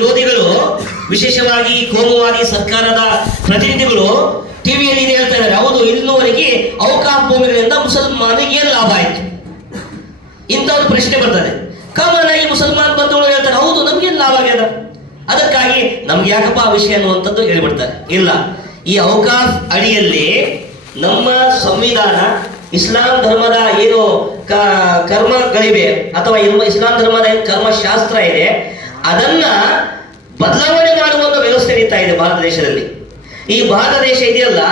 ವಿರೋಧಿಗಳು, ವಿಶೇಷವಾಗಿ ಕೋಮುವಾದಿ ಸರ್ಕಾರದ ಪ್ರತಿನಿಧಿಗಳು ಟಿವಿಯಲ್ಲಿ ಹೇಳ್ತಾ ಇದ್ದಾರೆ, ಹೌದು ಇಲ್ಲಿವರೆಗೆ ಔಕಾಫ್ ಭೂಮಿಗಳಿಂದ ಮುಸಲ್ಮಾನಿಗೆ ಏನು ಲಾಭ ಆಯ್ತು ಇಂತ ಒಂದು ಪ್ರಶ್ನೆ ಬರ್ತದೆ. ಕಾಮನ್ ಆಗಿ ಮುಸಲ್ಮಾನ್ ಬಂಧುಗಳು ಹೇಳ್ತಾರೆ, ಹೌದು ನಮ್ಗೇನು ಲಾಭ ಆಗ್ಯದ, ಅದಕ್ಕಾಗಿ ನಮ್ಗೆ ಯಾಕಪ್ಪ ಆ ವಿಷಯ ಅನ್ನುವಂಥದ್ದು ಹೇಳ್ಬಿಡ್ತಾರೆ. ಇಲ್ಲ, ಈ ಔಕಾಫ್ ಅಡಿಯಲ್ಲಿ ನಮ್ಮ ಸಂವಿಧಾನ, ಇಸ್ಲಾಂ ಧರ್ಮದ ಏನು ಕರ್ಮಗಳಿವೆ ಅಥವಾ ಇಸ್ಲಾಂ ಧರ್ಮದ ಕರ್ಮಶಾಸ್ತ್ರ ಇದೆ ಅದನ್ನ ಬದಲಾವಣೆ ಮಾಡುವ ಒಂದು ವ್ಯವಸ್ಥೆ ನಡೀತಾ ಇದೆ ಭಾರತ ದೇಶದಲ್ಲಿ. ಈ ಭಾರತ ದೇಶ ಇದೆಯಲ್ಲ,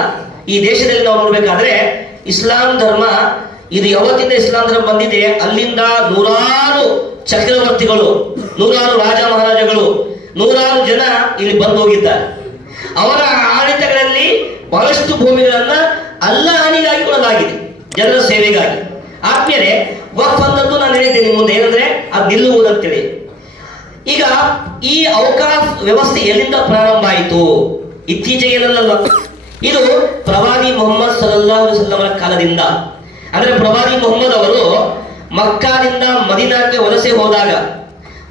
ಈ ದೇಶದಲ್ಲಿ ನಾವು ನೋಡ್ಬೇಕಾದ್ರೆ ಇಸ್ಲಾಂ ಧರ್ಮ ಇದು ಯಾವತ್ತಿಂದ ಇಸ್ಲಾಂ ಧರ್ಮ ಬಂದಿದೆ ಅಲ್ಲಿಂದ ನೂರಾರು ಚಕ್ರವರ್ತಿಗಳು, ನೂರಾರು ರಾಜ ಮಹಾರಾಜಗಳು, ನೂರಾರು ಜನ ಇಲ್ಲಿ ಬಂದು ಹೋಗಿದ್ದಾರೆ. ಅವರ ಆಡಳಿತಗಳಲ್ಲಿ ಬಹಳಷ್ಟು ಭೂಮಿಗಳನ್ನ ಅಲ್ಲಾಹನಿಗಾಗಿ ಕೊಡಲಾಗಿದೆ, ಜನರ ಸೇವೆಗಾಗಿ. ಆದ್ಮೇಲೆ ವಕ್ಫ್ ಅಂತದ್ದು ನಾನು ಹೇಳಿದ್ದೇನೆ ಮುಂದೆ ಏನಂದ್ರೆ ಅದು ನಿಲ್ಲುವುದಂತೇಳಿ. ಈಗ ಈ ಔಕಾಫ್ ವ್ಯವಸ್ಥೆ ಎಲ್ಲಿಂದ ಪ್ರಾರಂಭ ಆಯಿತು? ಇತ್ತೀಚೆಗೆ ಏನಲ್ಲ, ಇದು ಪ್ರವಾದಿ ಮೊಹಮ್ಮದ್ ಸಲ್ಲಲ್ಲಾಹು ಅಲೈಹಿ ವಸಲ್ಲಮರ ಕಾಲದಿಂದ. ಅಂದ್ರೆ ಪ್ರವಾದಿ ಮೊಹಮ್ಮದ್ ಅವರು ಮಕ್ಕಾದಿಂದ ಮದೀನಾಕ್ಕೆ ವಲಸೆ ಹೋದಾಗ,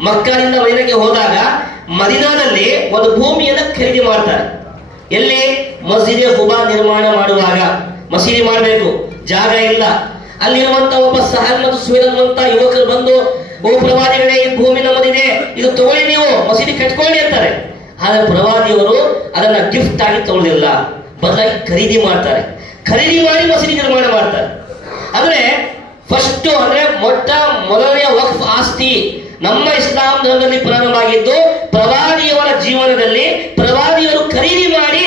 ಮಕ್ಕಾದಿಂದ ಮದೀನಾಕ್ಕೆ ಹೋದಾಗ ಮದೀನಾದಲ್ಲಿ ಒಂದು ಭೂಮಿಯನ್ನು ಖರೀದಿ ಮಾಡ್ತಾರೆ. ಎಲ್ಲಿ? ಮಸೀದಿ ಹುಬಾ ನಿರ್ಮಾಣ ಮಾಡುವಾಗ. ಮಸೀದಿ ಮಾಡಬೇಕು, ಜಾಗ ಇಲ್ಲ. ಅಲ್ಲಿರುವಂತ ಒಬ್ಬ ಸಹಲ್ ಮತ್ತು ಸುಹೇಲ್ ಅನ್ನುವಂತ ಯುವಕರು ಬಂದು, ಓ ಪ್ರವಾದಿಗಳೇ, ಈ ಭೂಮಿ ನಮ್ಮದಿದೆ, ಇದು ತಗೊಳ್ಳಿ, ನೀವು ಮಸೀದಿ ಕಟ್ಕೊಳ್ಳಿ ಅಂತಾರೆ. ಆದ್ರೆ ಪ್ರವಾದಿಯವರು ಅದನ್ನ ಗಿಫ್ಟ್ ಆಗಿ ತಗೊಳ್ಳಿಲ್ಲ, ಬದಲಾಗಿ ಖರೀದಿ ಮಾಡ್ತಾರೆ. ಖರೀದಿ ಮಾಡಿ ಮಸೀದಿ ನಿರ್ಮಾಣ ಮಾಡ್ತಾರೆ. ಅಂದ್ರೆ ಫಸ್ಟ್ ಅಂದ್ರೆ ಮೊದಲನೆಯ ವಕ್ಫ್ ಆಸ್ತಿ ನಮ್ಮ ಇಸ್ಲಾಂ ಧರ್ಮದಲ್ಲಿ ಪ್ರಾರಂಭ ಆಗಿದ್ದು ಪ್ರವಾದಿಯವರ ಜೀವನದಲ್ಲಿ. ಪ್ರವಾದಿಯವರು ಖರೀದಿ ಮಾಡಿ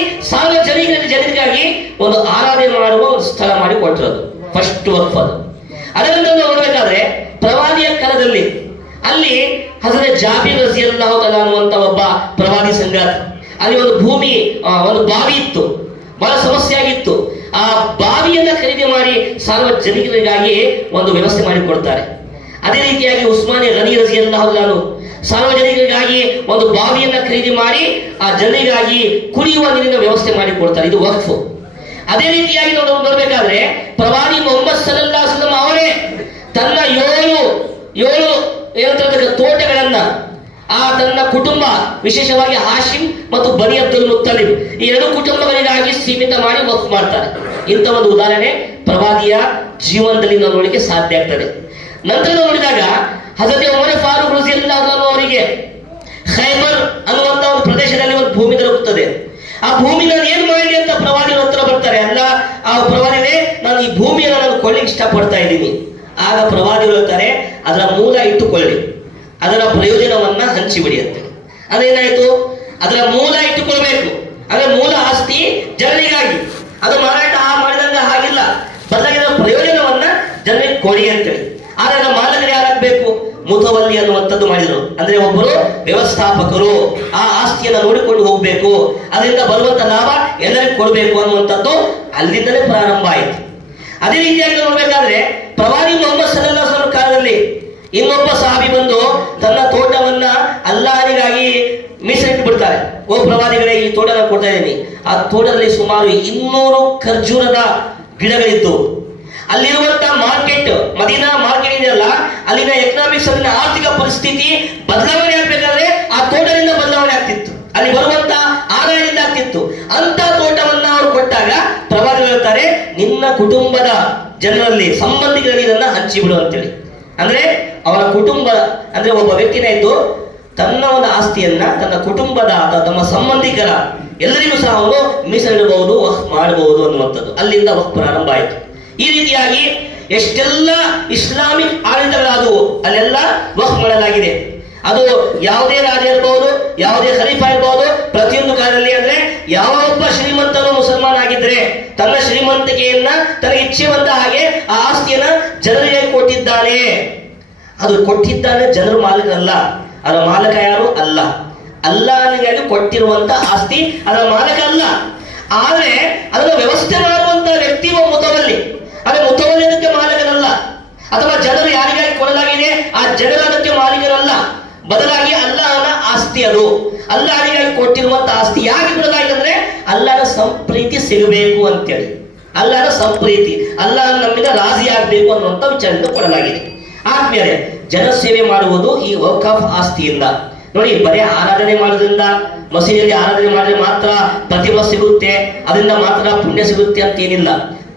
ಜನರಿಗಾಗಿ ಒಂದು ಆರಾಧನೆ ಮಾಡುವ ಒಂದು ಸ್ಥಳ ಮಾಡಿ ಕೊಟ್ಟಿರೋದು ಫಸ್ಟ್ ವಕ್ಫ್ ಅದು. ಅದರಿಂದ ನೋಡ್ಬೇಕಾದ್ರೆ ಪ್ರವಾದಿಯ ಕಾಲದಲ್ಲಿ ಅಲ್ಲಿ ಹಜರತ್ ಜಾಬೀರ್ ರಜಿಯಲ್ಲಾಹು ತಆಲಾ ಅನ್ನುವಂತ ಒಬ್ಬ ಪ್ರವಾದಿ ಸಂಗಾತ, ಅಲ್ಲಿ ಒಂದು ಭೂಮಿ, ಒಂದು ಬಾವಿ ಇತ್ತು, ಬಹಳ ಸಮಸ್ಯೆ ಆಗಿತ್ತು. ಆ ಬಾವಿಯನ್ನ ಖರೀದಿ ಮಾಡಿ ಸಾರ್ವಜನಿಕರಿಗಾಗಿ ಒಂದು ವ್ಯವಸ್ಥೆ ಮಾಡಿಕೊಡ್ತಾರೆ. ಅದೇ ರೀತಿಯಾಗಿ ಉಸ್ಮಾನಿ ಗನಿ ರಜಿಯಲ್ಲಾಹು ತಆಲಾ ಸಾರ್ವಜನಿಕರಿಗಾಗಿ ಒಂದು ಬಾವಿಯನ್ನ ಖರೀದಿ ಮಾಡಿ ಆ ಜನರಿಗಾಗಿ ಕುಡಿಯುವ ನೀರಿನ ವ್ಯವಸ್ಥೆ ಮಾಡಿಕೊಡ್ತಾರೆ. ಇದು ವಕ್ಫ್. ಅದೇ ರೀತಿಯಾಗಿ ನಾವು ನೋಡ್ಬೇಕಾದ್ರೆ ಪ್ರವಾದಿ ಮೊಹಮ್ಮದ್ ಸಲ್ಲಲ್ಲಾಹು ಅಲೈಹಿ ವಸಲ್ಲಂ ಅವರೇ ತನ್ನ ಏಳು ತೋಟಗಳನ್ನ ತನ್ನ ಕುಟುಂಬ, ವಿಶೇಷವಾಗಿ ಹಾಶಿಮ್ ಮತ್ತು ಬನಿ ಅಬ್ದುಲ್ ಮುತ್ತಲಿಬ್, ಈ ಎರಡು ಕುಟುಂಬಗಳಿಗಾಗಿ ಸೀಮಿತ ಮಾಡಿ ವಕ್ಫ್ ಮಾಡ್ತಾರೆ. ಇಂಥ ಒಂದು ಉದಾಹರಣೆ ಪ್ರವಾದಿಯ ಜೀವನದಲ್ಲಿ ನಾವು ನೋಡಲಿಕ್ಕೆ ಸಾಧ್ಯ ಆಗ್ತದೆ. ನಂತರ ನೋಡಿದಾಗ ಹಜರತ್ ಉಮರ್ ಫಾರೂಕ್ ರಜಿಯಲ್ಲಾಹು ಅನ್ಹು ಅವರಿಗೆ ಖೈಬರ್ ಅನ್ನುವಂತ ಒಂದು ಪ್ರದೇಶದಲ್ಲಿ ಒಂದು ಭೂಮಿ ದೊರಕುತ್ತದೆ. ಆ ಭೂಮಿ ನಾನು ಏನ್ ಮಾಡಲಿ ಅಂತ ಪ್ರವಾದಿಗಳ ಹತ್ರ ಬರ್ತಾರೆ. ಅಲ್ಲ, ಆ ಪ್ರವಾದಿಗಳೇ, ನಾನು ಈ ಭೂಮಿಯನ್ನು ನಾನು ಕೊಳ್ಳಿಕ್ಕೆ ಇಷ್ಟಪಡ್ತಾ ಇದ್ದೀನಿ. ಆಗ ಪ್ರವಾದಿಗಳು ಹೇಳ್ತಾರೆ, ಅದರ ಮೂಲ ಇಟ್ಟುಕೊಳ್ಳಿ, ಅದರ ಪ್ರಯೋಜನವನ್ನ ಹಂಚಿಬಿಡಿ ಅಂತ. ಅದೇನಾಯ್ತು? ಅದರ ಮೂಲ ಇಟ್ಟುಕೊಳ್ಬೇಕು, ಅದರ ಮೂಲ ಆಸ್ತಿ ಜನರಿಗಾಗಿ, ಅದು ಮಾರಾಟ ಮಾಡಿದಂಗ ಹಾಗಿಲ್ಲ, ಬದಲಾಗಿ ಅದರ ಪ್ರಯೋಜನವನ್ನ ಜನರಿಗೆ ಕೊಡಿ ಅಂತೇಳಿ. ಆದ್ರೆ ಅದರ ಮಾಲಕರು ಯಾರಾಗಬೇಕು? ಮುತವಲ್ಲಿ ಅನ್ನುವಂಥದ್ದು ಮಾಡಿದರು. ಅಂದ್ರೆ ಒಬ್ಬರು ವ್ಯವಸ್ಥಾಪಕರು ಆ ಆಸ್ತಿಯನ್ನು ನೋಡಿಕೊಂಡು ಹೋಗ್ಬೇಕು, ಅದರಿಂದ ಬರುವಂತ ಲಾಭ ಎಲ್ಲರಿಗೂ ಕೊಡಬೇಕು ಅನ್ನುವಂಥದ್ದು ಅಲ್ಲಿಂದಲೇ ಪ್ರಾರಂಭ ಆಯಿತು. ಅದೇ ರೀತಿಯಾಗಿ ನೋಡ್ಬೇಕಾದ್ರೆ ಪ್ರವಾದಿ ಮೊಹಮ್ಮದ್ ಸಲ್ಲಲ್ಲಾಹು ಅಲೈಹಿ ವಸಲ್ಲಂ ಕಾಲದಲ್ಲಿ ಇನ್ನೊಬ್ಬ ಸಹಾಬಿ ಬಂದು ತನ್ನ ತೋಟವನ್ನ ಅಲ್ಲಾಹನಿಗಾಗಿ ಮೀಸಲಿಟ್ಟು ಬಿಡ್ತಾರೆ. ಓ ಪ್ರವಾದಿಗಳೇ, ಈ ತೋಟ ನಾನು ಕೊಡ್ತಾ ಇದ್ದೀನಿ. ಆ ತೋಟದಲ್ಲಿ ಸುಮಾರು 200 ಖರ್ಜೂರದ ಗಿಡಗಳಿದ್ದು, ಅಲ್ಲಿರುವಂತ ಮಾರ್ಕೆಟ್, ಮದೀನಾ ಮಾರ್ಕೆಟ್ ಇದೆಯಲ್ಲ, ಅಲ್ಲಿನ ಎಕನಾಮಿಕ್ಸ್, ಅಲ್ಲಿನ ಆರ್ಥಿಕ ಪರಿಸ್ಥಿತಿ ಬದಲಾವಣೆ ಆಗ್ಬೇಕಾದ್ರೆ ಆ ತೋಟದಿಂದ ಬದಲಾವಣೆ ಆಗ್ತಿತ್ತು, ಅಲ್ಲಿ ಬರುವಂತ ಆದಾಯದಿಂದ ಆಗ್ತಿತ್ತು. ಅಂತ ತೋಟವನ್ನ ಅವರು ಕೊಟ್ಟಾಗ ಪ್ರವಾದಿಗಳು ಹೇಳ್ತಾರೆ, ನಿನ್ನ ಕುಟುಂಬದ ಜನರಲ್ಲಿ, ಸಂಬಂಧಿಕರಲ್ಲಿ ಇದನ್ನ ಹಂಚಿಬಿಡು ಅಂತೇಳಿ. ಅಂದ್ರೆ ಅವರ ಕುಟುಂಬ, ಅಂದ್ರೆ ಒಬ್ಬ ವ್ಯಕ್ತಿನಾಯ್ತು ತನ್ನ ಒಂದು ಆಸ್ತಿಯನ್ನ ತನ್ನ ಕುಟುಂಬದ ಅಥವಾ ತಮ್ಮ ಸಂಬಂಧಿಕರ ಎಲ್ಲರಿಗೂ ಸಹ ಅವನು ಮೀಸಲಿಡಬಹುದು, ವಕ್ಫ್ ಮಾಡಬಹುದು ಅನ್ನುವಂಥದ್ದು. ಅಲ್ಲಿಂದ ವಕ್ಫ್ ಪ್ರಾರಂಭ ಆಯಿತು. ಈ ರೀತಿಯಾಗಿ ಎಷ್ಟೆಲ್ಲ ಇಸ್ಲಾಮಿಕ್ ಆಡಳಿತಗಳಾದವು ಅಲ್ಲೆಲ್ಲ ವಕ್ಫ್ ಮಾಡಲಾಗಿದೆ. ಅದು ಯಾವುದೇ ರಾಜ ಇರಬಹುದು, ಯಾವುದೇ ಖಲೀಫಾ ಇರಬಹುದು, ಪ್ರತಿಯೊಂದು ಕಾಲದಲ್ಲಿ ಅಂದ್ರೆ ಯಾವ ಒಬ್ಬ ಶ್ರೀಮಂತನು ಮುಸಲ್ಮಾನ್ ಆಗಿದ್ರೆ ತನ್ನ ಶ್ರೀಮಂತಿಕೆಯನ್ನ ತನಗೆ ಇಚ್ಛೆ ಬಂದ ಹಾಗೆ ಆ ಆಸ್ತಿಯನ್ನ ಜನರಿಗೆ ಕೊಟ್ಟಿದ್ದಾನೆ. ಅದು ಕೊಟ್ಟಿದ್ದಾನೆ, ಜನರು ಮಾಲಕರಲ್ಲ. ಅದರ ಮಾಲಕ ಯಾರು? ಅಲ್ಲ. ಅಲ್ಲಾಹನಿಗಾಗಿ ಕೊಟ್ಟಿರುವಂತ ಆಸ್ತಿ ಅದರ ಮಾಲಕ ಅಲ್ಲ. ಆದ್ರೆ ಅದನ್ನು ವ್ಯವಸ್ಥೆ ಮಾಡುವಂತ ವ್ಯಕ್ತಿ ಮುತವಲ್ಲಿ. ಅದೇ ಮುತವಲ್ಲಿ ಅದಕ್ಕೆ ಮಾಲಕನಲ್ಲ, ಅಥವಾ ಜನರು ಯಾರಿಗಾಗಿ ಕೊಡಲಾಗಿದೆ ಆ ಜನರ ಅದಕ್ಕೆ ಮಾಲೀಕರಲ್ಲ, ಬದಲಾಗಿ ಅಲ್ಲಾಹನ ಆಸ್ತಿ ಅದು. ಅಲ್ಲಾಹನಿಗಾಗಿ ಕೊಟ್ಟಿರುವಂತ ಆಸ್ತಿ ಯಾಕೆ ಕೊಡಲಾಗಿದೆ ಅಂದ್ರೆ ಅಲ್ಲಾಹನ ಸಂಪ್ರೀತಿ ಸಿಗಬೇಕು ಅಂತೇಳಿ. ಅಲ್ಲಾಹನ ಸಂಪ್ರೀತಿ, ಅಲ್ಲಾಹ ನಮ್ಮಿಂದ ರಾಜಿ ಆಗ್ಬೇಕು ಅನ್ನುವಂತ ವಿಚಾರದಿಂದ ಕೊಡಲಾಗಿದೆ. ಆದ್ಮೇಲೆ ಜನಸೇವೆ ಮಾಡುವುದು ಈ ವಕ್ಫ್ ಆಸ್ತಿಯಿಂದ. ನೋಡಿ, ಬರೀ ಆರಾಧನೆ ಮಾಡೋದ್ರಿಂದ, ಮಸೀದಿಯಲ್ಲಿ ಆರಾಧನೆ ಮಾಡಿದ್ರೆ ಮಾತ್ರ ಪ್ರತಿಫಲ ಸಿಗುತ್ತೆ, ಅದರಿಂದ ಮಾತ್ರ ಪುಣ್ಯ ಸಿಗುತ್ತೆ ಅಂತ ಏನಿಲ್ಲ.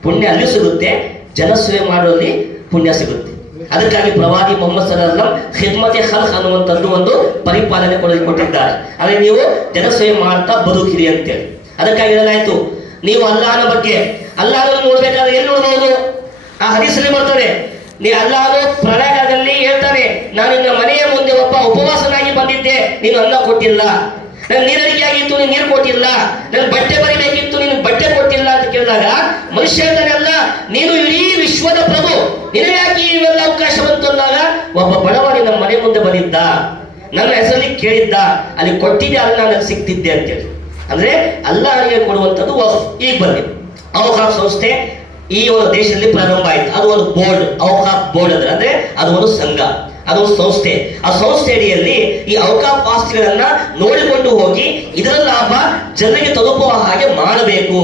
ಪುಣ್ಯ ಅಲ್ಲಿ ಸಿಗುತ್ತೆ, ಜನಸೇವೆ ಮಾಡೋಲ್ಲಿ ಪುಣ್ಯ ಸಿಗುತ್ತೆ. ಅದಕ್ಕಾಗಿ ಪ್ರವಾದಿ ಮೊಹಮ್ಮದ್ ಸಲ್ಲಲ್ಲಾಹು ಅಲೈಹಿ ವಸಲ್ಲಂ ಖಿದ್ಮತೆ ಖಲ್ಕ್ ಅನ್ನುವಂಥದ್ದು ಒಂದು ಪರಿಪಾಲನೆ ಕೊಟ್ಟಿದ್ದಾರೆ. ಆದರೆ ನೀವು ಜನಸೇವೆ ಮಾಡ್ತಾ ಬದುಕಿರಿ ಅಂತೇಳಿ. ಅದಕ್ಕಾಗಿ ಏನಾಯ್ತು, ನೀವು ಅಲ್ಲಾಹನ ಬಗ್ಗೆ, ಅಲ್ಲಾಹನನ್ನು ನೋಡ್ಬೇಕಾದ್ರೆ ಎಲ್ಲಿ ನೋಡಬಹುದು? ಆ ಹದೀಸಲ್ಲಿ ಬರ್ತದೆ, ನೀ ಅಲ್ಲಾಹನು ಪ್ರಳಯಕಾಲದಲ್ಲಿ ಹೇಳ್ತಾನೆ, ನಾನು ನಿನ್ನ ಮನೆಯ ಮುಂದೆ ಒಬ್ಬ ಉಪವಾಸನಾಗಿ ಬಂದಿದ್ದೆ, ನೀನು ಅನ್ನ ಕೊಟ್ಟಿಲ್ಲ. ನನ್ ನೀರಡಿಕೆ ಆಗಿತ್ತು, ನೀನು ನೀರು ಕೊಟ್ಟಿಲ್ಲ. ನನ್ ಬಟ್ಟೆ ಬರಿಬೇಕಿತ್ತು, ನೀನು ಬಟ್ಟೆ ಕೊಟ್ಟಿಲ್ಲ ಅಂತ ಕೇಳಿದಾಗ ಮನುಷ್ಯ ಹೇಳ್ತಾನೆ, ಅಲ್ಲ ನೀನು ಇಡೀ ವಿಶ್ವದ ಪ್ರಭು, ನಿನಗೆ ಯಾಕೆ ಇವೆಲ್ಲ ಅವಕಾಶ ಬಂತು ಅಂದಾಗ, ಒಬ್ಬ ಬಡವ ನಿನ್ನ ಮನೆ ಮುಂದೆ ಬಂದಿದ್ದ, ನನ್ನ ಹೆಸರಲ್ಲಿ ಕೇಳಿದ್ದ, ಅಲ್ಲಿ ಕೊಟ್ಟಿದ್ದೆ, ಅಲ್ಲಿ ನಾನು ಸಿಗ್ತಿದ್ದೆ ಅಂತೇಳಿ. ಅಂದ್ರೆ ಅಲ್ಲಾಹನಿಗೆ ಕೊಡುವಂಥದ್ದು ವಕ್ಫ್. ಈಗ ಬಂದಿದೆ ಔಕಾಫ್ ಸಂಸ್ಥೆ ಈ ಒಂದು ದೇಶದಲ್ಲಿ ಪ್ರಾರಂಭ ಆಯಿತು. ಅದು ಒಂದು ಬೋರ್ಡ್, ಔಕಾಫ್ ಬೋರ್ಡ್ ಅಂದ್ರೆ ಅದು ಒಂದು ಸಂಘ, ಅದು ಒಂದು ಸಂಸ್ಥೆ. ಆ ಸಂಸ್ಥೆ ಅಡಿಯಲ್ಲಿ ಈ ಔಕಾಫ್ ಆಸ್ತಿಗಳನ್ನ ನೋಡಿಕೊಂಡು ಹೋಗಿ ಇದರ ಲಾಭ ಜನರಿಗೆ ತಲುಪುವ ಹಾಗೆ ಮಾಡಬೇಕು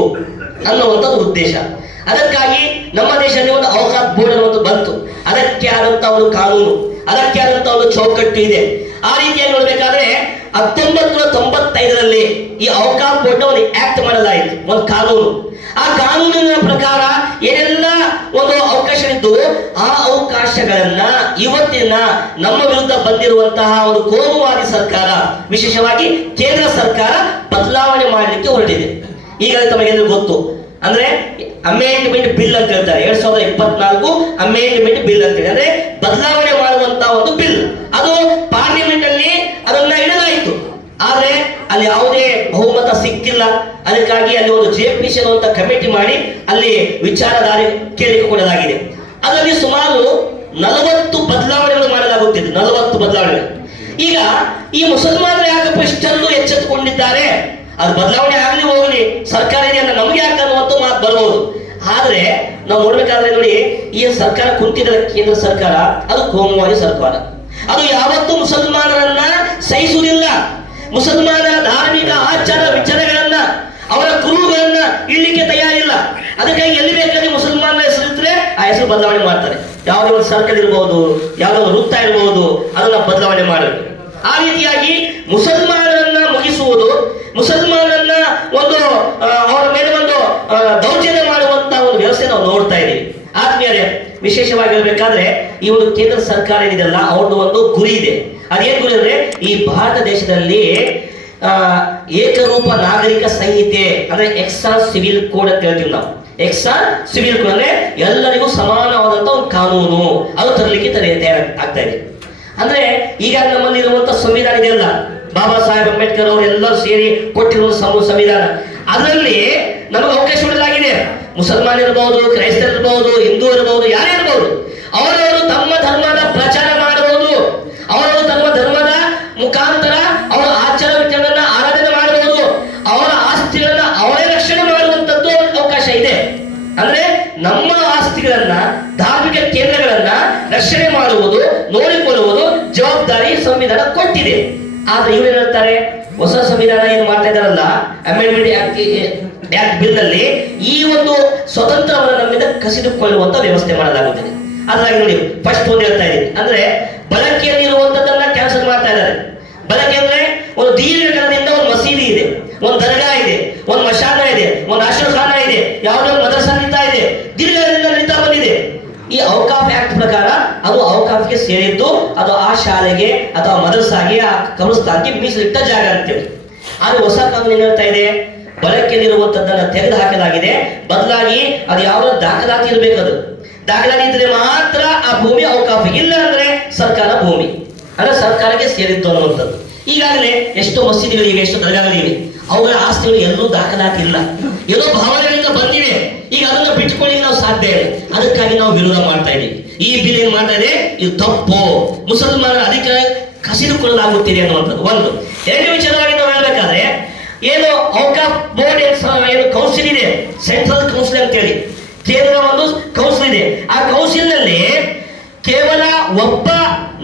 ಅನ್ನುವಂಥದ್ದು ಉದ್ದೇಶ. ಅದಕ್ಕಾಗಿ ನಮ್ಮ ದೇಶದಲ್ಲಿ ಒಂದು ಔಕಾಫ್ ಬೋರ್ಡ್ ಅನ್ನೋದು ಬಂತು. ಅದಕ್ಕೆ ಆದಂತಹ ಒಂದು ಕಾನೂನು, ಅದಕ್ಕೆ ಆದಂತಹ ಒಂದು ಚೌಕಟ್ಟು ಇದೆ. ಆ ರೀತಿಯಾಗಿ ನೋಡ್ಬೇಕಾದ್ರೆ 1995ರಲ್ಲಿ ಈ ಔಕಾಫ್ ಬೋರ್ಡ್ ಒಂದು ಆಕ್ಟ್ ಮಾಡಲಾಯಿತು, ಒಂದು ಕಾನೂನು. ಆ ಕಾನೂನಿನ ಪ್ರಕಾರ ಏನೆಲ್ಲ ಒಂದು ಅವಕಾಶವಿದ್ದು ಆ ಅವಕಾಶಗಳನ್ನ ಇವತ್ತಿನ ನಮ್ಮ ವಿರುದ್ಧ ಬಂದಿರುವಂತಹ ಒಂದು ಕೋಮುವಾದಿ ಸರ್ಕಾರ, ವಿಶೇಷವಾಗಿ ಕೇಂದ್ರ ಸರ್ಕಾರ ಬದಲಾವಣೆ ಮಾಡಲಿಕ್ಕೆ ಹೊರಟಿದೆ. ಈಗಾಗಲೇ ತಮಗೆಲ್ಲರೂ ಗೊತ್ತು, ಅಂದ್ರೆ ಅಮೆಂಡ್ಮೆಂಟ್ ಬಿಲ್ ಅಂತ ಹೇಳ್ತಾರೆ. 2024 ಅಮೆಂಡ್ಮೆಂಟ್ ಬಿಲ್ ಅಂತ ಹೇಳಿ, ಅಂದ್ರೆ ಬದಲಾವಣೆ ಮಾಡುವಂತಹ ಒಂದು ಬಿಲ್. ಅದು ಪಾರ್ಲಿಮೆಂಟ್ ಅಲ್ಲಿ ಅದನ್ನ ಇಡಲಾಯಿತು, ಆದ್ರೆ ಅಲ್ಲಿ ಯಾವುದೇ ಬಹುಮತ ಸಿಕ್ಕಿಲ್ಲ. ಅದಕ್ಕಾಗಿ ಅಲ್ಲಿ ಒಂದು JPC ಅನ್ನುವಂತ ಕಮಿಟಿ ಮಾಡಿ ಅಲ್ಲಿ ವಿಚಾರಧಾರೆ ಕೇಳಿಕೆ ಕೊಡಲಾಗಿದೆ. ಅದರಲ್ಲಿ ಸುಮಾರು 40 ಬದಲಾವಣೆಗಳು ಮಾಡಲಾಗುತ್ತಿದೆ, 40 ಬದಲಾವಣೆಗಳು. ಈಗ ಈ ಮುಸಲ್ಮಾನರು ಯಾಕಪ್ಪ ಇಷ್ಟೊಂದು ಎಚ್ಚೆತ್ತುಕೊಂಡಿದ್ದಾರೆ? ಅದು ಬದಲಾವಣೆ ಆಗಲಿ ಹೋಗಲಿ, ಸರ್ಕಾರ ಇದೆಯಲ್ಲ, ನಮ್ಗೆ ಯಾಕೆ ಅನ್ನುವಂತ ಮಾತು ಬರಬಹುದು. ಆದ್ರೆ ನಾವು ನೋಡ್ಬೇಕಾದ್ರೆ ನೋಡಿ, ಈ ಸರ್ಕಾರ ಕುಂತಿದ ಕೇಂದ್ರ ಸರ್ಕಾರ ಅದು ಕೋಮುವಾದಿ ಸರ್ಕಾರ. ಅದು ಯಾವತ್ತೂ ಮುಸಲ್ಮಾನರನ್ನ ಸಹಿಸುವುದಿಲ್ಲ. ಮುಸಲ್ಮಾನರ ಧಾರ್ಮಿಕ ಆಚಾರ ವಿಚಾರಗಳನ್ನ, ಅವರ ಕುರುಹುಗಳನ್ನ ಇಡ್ಲಿಕ್ಕೆ ತಯಾರಿಲ್ಲ. ಅದಕ್ಕಾಗಿ ಎಲ್ಲಿ ಬೇಕಾದ್ರೆ ಮುಸಲ್ಮಾನರ ಹೆಸರಿದ್ರೆ ಆ ಹೆಸರು ಬದಲಾವಣೆ ಮಾಡ್ತಾರೆ. ಯಾವುದೇ ಒಂದು ಸರ್ಕಲ್ ಇರಬಹುದು, ಯಾವುದೋ ಒಂದು ವೃತ್ತ ಇರಬಹುದು, ಅದನ್ನ ಬದಲಾವಣೆ ಮಾಡಬೇಕು. ಆ ರೀತಿಯಾಗಿ ಮುಸಲ್ಮಾನರನ್ನ ಮುಗಿಸುವುದು, ಮುಸಲ್ಮಾನರನ್ನ ಒಂದು ಅವರ ಮೇಲೆ ಒಂದು ದೌರ್ಜನ್ಯ ಮಾಡುವಂತ ಒಂದು ವ್ಯವಸ್ಥೆ ನಾವು ನೋಡ್ತಾ ಇದ್ದೀವಿ. ಆದ್ಮೇಲೆ ವಿಶೇಷವಾಗಿ ಹೇಳ್ಬೇಕಾದ್ರೆ ಈ ಒಂದು ಕೇಂದ್ರ ಸರ್ಕಾರ ಏನಿದೆಲ್ಲ ಅವ್ರದ್ದು ಒಂದು ಗುರಿ ಇದೆ. ಅದೇನ್ ಗುರಿ ಅಂದ್ರೆ ಈ ಭಾರತ ದೇಶದಲ್ಲಿ ಏಕರೂಪ ನಾಗರಿಕ ಸಂಹಿತೆ ಅಂದ್ರೆ ಎಕ್ಸಾ ಸಿವಿಲ್ ಕೋಡ್ ಅಂತ ಹೇಳ್ತೀವಿ ನಾವು. ಎಕ್ಸಾ ಸಿವಿಲ್ ಕೋಡ್ ಅಂದ್ರೆ ಎಲ್ಲರಿಗೂ ಸಮಾನವಾದಂತ ಒಂದು ಕಾನೂನು, ಅದು ತರಲಿಕ್ಕೆ ತಯಾರಾಗ್ತಾ ಇದೆ. ಅಂದ್ರೆ ಈಗ ನಮ್ಮಲ್ಲಿ ಇರುವಂತಹ ಸಂವಿಧಾನ ಇದೆಯಲ್ಲ, ಬಾಬಾ ಸಾಹೇಬ್ ಅಂಬೇಡ್ಕರ್ ಅವರು ಎಲ್ಲರೂ ಸೇರಿ ಕೊಟ್ಟಿರುವ ಸಂವಿಧಾನ, ಅದರಲ್ಲಿ ನಮಗೆ ಅವಕಾಶ ನೀಡಲಾಗಿದೆ. ಮುಸಲ್ಮಾನ್ ಇರಬಹುದು, ಕ್ರೈಸ್ತರು ಇರಬಹುದು, ಹಿಂದೂ ಇರಬಹುದು, ಯಾರೇ ಇರಬಹುದು, ಅವರವರು ತಮ್ಮ ಧರ್ಮದ ಪ್ರಚಾರ ಮಾಡಬಹುದು. ಅವರವರು ತಮ್ಮ ಧರ್ಮದ ಮುಖಾಂತರ ಅವರ ಆಚಾರ ವಿಚಾರಗಳನ್ನ ಆರಾಧನೆ ಮಾಡಬಹುದು. ಅವರ ಆಸ್ತಿಗಳನ್ನ ಅವರೇ ರಕ್ಷಣೆ ಮಾಡುವಂತದ್ದು ಅವಕಾಶ ಇದೆ. ಅಂದ್ರೆ ನಮ್ಮ ಆಸ್ತಿಗಳನ್ನ, ಧಾರ್ಮಿಕ ಕೇಂದ್ರಗಳನ್ನ ರಕ್ಷಣೆ ಮಾಡುವುದು, ನೋಡಿಕೊಳ್ಳುವುದು ಜವಾಬ್ದಾರಿ ಸಂವಿಧಾನ ಕೊಟ್ಟಿದೆ. ಆದ್ರೆ ಇವ್ರು ಏನ್ ಹೇಳ್ತಾರೆ, ಹೊಸ ಸಂವಿಧಾನ ಏನ್ ಮಾಡ್ತಾ ಇದಾರಲ್ಲ, ಅಮೆಂಡ್ಮೆಂಟ್ ಆಕ್ಟ್ ಬಿಲ್ ನಲ್ಲಿ ಈ ಒಂದು ಸ್ವತಂತ್ರವನ್ನು ನಮ್ಮಿಂದ ಕಸಿದುಕೊಳ್ಳುವಂತ ವ್ಯವಸ್ಥೆ ಮಾಡಲಾಗುತ್ತದೆ. ಅದಾಗಿ ನೋಡಿ, ಫಸ್ಟ್ ಒಂದು ಹೇಳ್ತಾ ಇದ್ದೀನಿ, ಅಂದ್ರೆ ಬಳಕೆಯಲ್ಲಿ ಇರುವಂತದ್ದನ್ನ ಕ್ಯಾನ್ಸಲ್ ಮಾಡ್ತಾ ಇದ್ದಾರೆ. ಬಳಕೆ ಅಂದ್ರೆ ಒಂದು ದೀರ್ಘಕಾಲದಿಂದ ಒಂದು ಮಸೀದಿ ಇದೆ, ಒಂದು ದರ್ಗಾ ಇದೆ, ಒಂದು ಮಶಾನ ಇದೆ, ಒಂದು ಆಶ್ರಮಖಾನ ಇದೆ, ಯಾವುದೋ ಒಂದು ಮದರಸಾ ನಡೀತಾ ಇದೆ, ದೀರ್ಘದಿಂದ ನಡೀತಾ ಬಂದಿದೆ. ಈ ಔಕಾಫ್ ಆಕ್ಟ್ ಪ್ರಕಾರ ಅದು ಔಕಾಫ್ಗೆ ಸೇರಿದ್ದು, ಅದು ಆ ಶಾಲೆಗೆ ಅಥವಾ ಮದರಸಾಗೆ, ಆ ಕಬ್ರಸ್ತಾನ್ಗೆ ಮೀಸಲಿಟ್ಟ ಜಾಗ ಅಂತೇಳಿ. ಆದ್ರೆ ಹೊಸ ಕಾನೂನು ಏನ್ ಹೇಳ್ತಾ ಇದೆ, ಬಳಕೆಯಲ್ಲಿರುವಂತದ್ದನ್ನ ತೆಗೆದು ಹಾಕಲಾಗಿದೆ. ಬದಲಾಗಿ ಅದು ಯಾವ ದಾಖಲಾತಿ ಇರಬೇಕು, ಅದು ದಾಖಲಾತಿ ಇದ್ರೆ ಮಾತ್ರ ಆ ಭೂಮಿ ಔಕಾಫ್, ಇಲ್ಲ ಅಂದ್ರೆ ಸರ್ಕಾರ ಭೂಮಿ ಅಂದ್ರೆ ಸರ್ಕಾರಕ್ಕೆ ಸೇರಿದ್ದು ಅನ್ನುವಂಥದ್ದು. ಈಗಾಗಲೇ ಎಷ್ಟೋ ಮಸೀದಿಗಳಿವೆ, ಎಷ್ಟೋ ದರ್ಗಾಗಳಿವೆ, ಅವುಗಳ ಆಸ್ತಿಗಳು ಎಲ್ಲೂ ದಾಖಲಾತಿ ಇಲ್ಲ, ಎಲ್ಲೋ ಭಾವನೆಗಳಿಂದ ಬಂದಿವೆ. ಈಗ ಅದನ್ನ ಬಿಟ್ಕೊಳ್ಳಿ ನಾವು ಸಾಧ್ಯ ಇಲ್ಲ. ಅದಕ್ಕಾಗಿ ನಾವು ವಿರೋಧ ಮಾಡ್ತಾ ಇದ್ದೀವಿ. ಈ ಬಿಲ್ ಏನ್ ಮಾಡ್ತಾ ಇದೆ, ಇದು ತಪ್ಪು, ಮುಸಲ್ಮಾನರ ಅಧಿಕಾರ ಕಸಿದುಕೊಳ್ಳಲಾಗುತ್ತಿದೆ ಅನ್ನುವಂಥದ್ದು ಒಂದು. ಎರಡನೇ ವಿಚಾರವಾಗಿ ನಾವು ಹೇಳ್ಬೇಕಾದ್ರೆ, ಏನು ಔಕಾಫ್ ಬೋರ್ಡ್ ಏನು ಕೌನ್ಸಿಲ್ ಇದೆ, ಸೆಂಟ್ರಲ್ ಕೌನ್ಸಿಲ್ ಅಂತ ಹೇಳಿ ಕೇಂದ್ರ ಒಂದು ಕೌನ್ಸಿಲ್ ಇದೆ. ಆ ಕೌನ್ಸಿಲ್ ನಲ್ಲಿ ಕೇವಲ ಒಬ್ಬ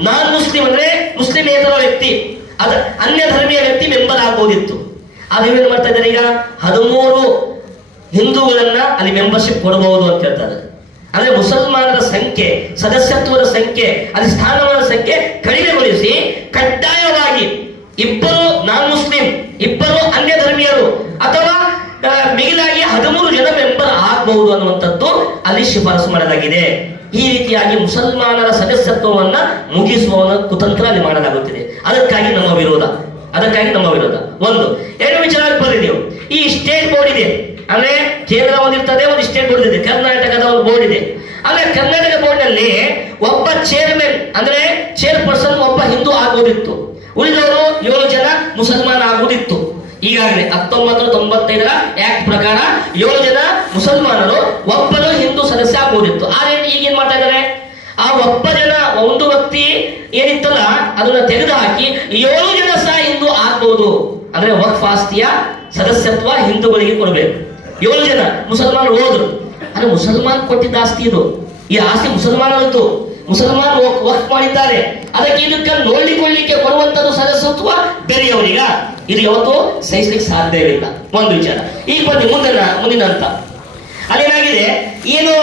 ನಾನ್ ಮುಸ್ಲಿಂ ಅಂದ್ರೆ ಮುಸ್ಲಿಮೇತರ ವ್ಯಕ್ತಿ, ಅದ ಅನ್ಯ ಧರ್ಮೀಯ ವ್ಯಕ್ತಿ ಮೆಂಬರ್ ಆಗಬಹುದಿತ್ತು. ಅದು ಏನ್ ಮಾಡ್ತಾ ಇದ್ದಾರೆ, ಈಗ 13 ಹಿಂದೂಗಳನ್ನ ಅಲ್ಲಿ ಮೆಂಬರ್ಶಿಪ್ ಕೊಡಬಹುದು ಅಂತ ಹೇಳ್ತಾರೆ. ಅಂದ್ರೆ ಮುಸಲ್ಮಾನರ ಸಂಖ್ಯೆ, ಸದಸ್ಯತ್ವದ ಸಂಖ್ಯೆ, ಅಲ್ಲಿ ಸ್ಥಾನಮಾನದ ಸಂಖ್ಯೆ ಕಡಿಮೆಗೊಳಿಸಿ ಕಡ್ಡಾಯವಾಗಿ ಆಗಬಹುದು ಅನ್ನುವಂಥದ್ದು ಅಲ್ಲಿ ಶಿಫಾರಸು ಮಾಡಲಾಗಿದೆ. ಈ ರೀತಿಯಾಗಿ ಮುಸಲ್ಮಾನರ ಸದಸ್ಯತ್ವವನ್ನ ಮುಗಿಸುವ ಕುತಂತ್ರ ಅಲ್ಲಿ ಮಾಡಲಾಗುತ್ತಿದೆ. ಅದಕ್ಕಾಗಿ ನಮ್ಮ ವಿರೋಧ. ಒಂದು ಎರಡು ವಿಚಾರ ಬರೆದಿದೆವು. ಈ ಸ್ಟೇಟ್ ಬೋರ್ಡ್ ಇದೆ, ಅಂದ್ರೆ ಕೇಂದ್ರ ಒಂದಿರ್ತದೆ, ಒಂದು ಸ್ಟೇಟ್ ಬೋರ್ಡ್ ಇದೆ, ಕರ್ನಾಟಕದ ಒಂದು ಬೋರ್ಡ್ ಇದೆ. ಅಂದ್ರೆ ಕರ್ನಾಟಕ ಬೋರ್ಡ್ ನಲ್ಲಿ ಒಬ್ಬ ಚೇರ್ಮನ್ ಅಂದ್ರೆ ಚೇರ್ಪರ್ಸನ್ ಒಬ್ಬ ಹಿಂದೂ ಆಗುವುದಿತ್ತು, ಉಳಿದವರು 7 ಜನ ಮುಸಲ್ಮಾನ ಆಗುವುದಿತ್ತು. ಈಗಾಗಲೇ 1995ರ ಆಕ್ಟ್ ಪ್ರಕಾರ 7 ಜನ ಮುಸಲ್ಮಾನರು, ಒಬ್ಬನು ಹಿಂದೂ ಸದಸ್ಯ ಆಗುವುದಿತ್ತು. ಆದ್ರೆ ಈಗೇನ್ ಮಾಡ್ತಾ ಇದ್ದಾರೆ, ಆ ಒಂದು ವ್ಯಕ್ತಿ ಏನಿತ್ತಲ್ಲ ಅದನ್ನ ತೆಗೆದು ಹಾಕಿ 7 ಜನ ಸಹ ಹಿಂದೂ ಆಗ್ಬಹುದು. ಅಂದ್ರೆ ವಕ್ಫ್ ಆಸ್ತಿಯ ಸದಸ್ಯತ್ವ ಹಿಂದೂಗಳಿಗೆ ಕೊಡಬೇಕು. 7 ಜನ ಮುಸಲ್ಮಾನರು ಹೋದ್ರು, ಅಂದ್ರೆ ಮುಸಲ್ಮಾನ್ ಕೊಟ್ಟಿದ್ದ ಆಸ್ತಿ ಇದು, ಈ ಆಸ್ತಿ ಮುಸಲ್ಮಾನರದ್ದು, ಮುಸಲ್ಮಾನ್ ವಕ್ಫ್ ಮಾಡಿದ್ದಾರೆ. ಅದಕ್ಕೆ ಇದಕ್ಕೆ ನೋಡಿಕೊಳ್ಳಿಕ್ಕೆ ಕೊಡುವಂತದ್ದು ಸದಸ್ಯತ್ವ ಬೇರೆಯವರಿಗ, ಇದು ಯಾವತ್ತೂ ಸಹಿಸ್ಲಿಕ್ಕೆ ಸಾಧ್ಯವಿಲ್ಲ. ಒಂದು ವಿಚಾರ. ಈಗ ಬನ್ನಿ ಮುಂದಿನ ಹಂತ. ಅಲ್ಲೇನಾಗಿದೆ, ಏನು